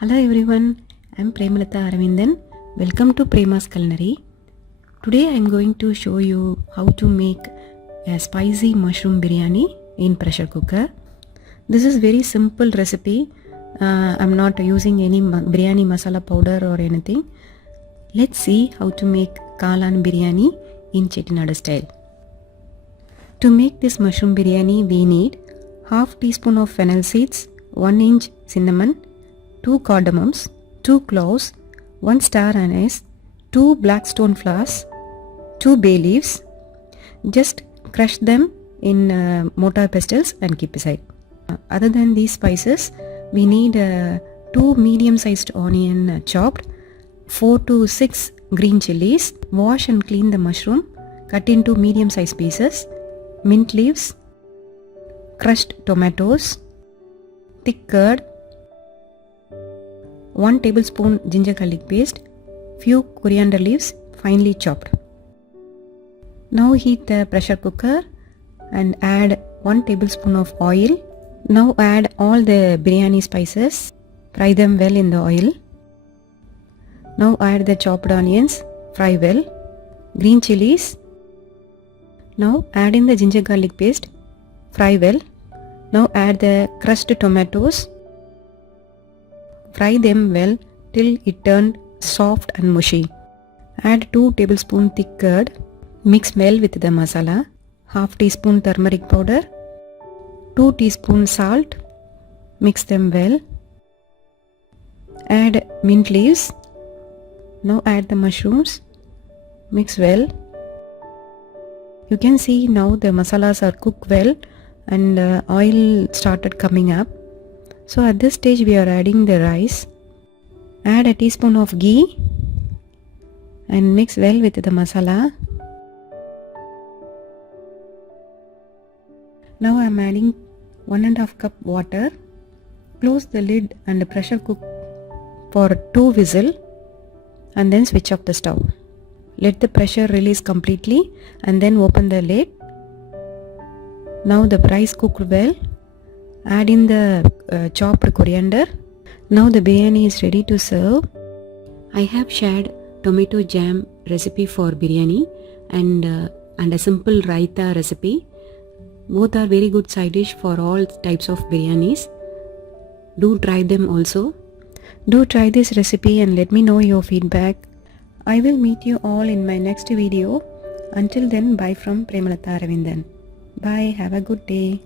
Hello everyone, I am Premalathaaravindhan. Welcome to Prema's Culinary. Today I am going to show you how to make a spicy mushroom biryani in pressure cooker. This is very simple recipe. I am not using any biryani masala powder or anything. Let's see how to make Kalan Biryani in Chettinad style. To make this mushroom biryani, we need half teaspoon of fennel seeds, 1 inch cinnamon, 2 cardamoms, 2 cloves, 1 star anise, 2 black stone flowers, 2 bay leaves. Just crush them in mortar pestles and keep aside. Other than these spices, we need 2 medium sized onion chopped, 4 to 6 green chilies. Wash and clean the mushroom, cut into medium sized pieces, mint leaves, crushed tomatoes, thick curd, 1 tablespoon ginger garlic paste, few coriander leaves finely chopped. Now heat the pressure cooker and add 1 tablespoon of oil. Now add all the biryani spices, fry them well in the oil. Now add the chopped onions, fry well, green chilies. Now add in the ginger garlic paste, fry well. Now add the crushed tomatoes. Fry them well till it turned soft and mushy. Add 2 tablespoon thick curd. Mix well with the masala. Half teaspoon turmeric powder. 2 teaspoon salt. Mix them well. Add mint leaves. Now add the mushrooms. Mix well. You can see now the masalas are cooked well and oil started coming up. So at this stage we are adding the rice. Add a teaspoon of ghee and mix well with the masala. Now I am adding 1.5 cup water. Close the lid and pressure cook for 2 whistles and then switch off the stove. Let the pressure release completely and then open the lid. Now the rice cooked well. Add in the chopped coriander. Now the biryani is ready to serve. I have shared tomato jam recipe for biryani and a simple raita recipe. Both are very good side dish for all types of biryanis. Do try them also. Do try this recipe and let me know your feedback. I will meet you all in my next video. Until then, bye from Premalathaaravindhan. Bye. Have a good day.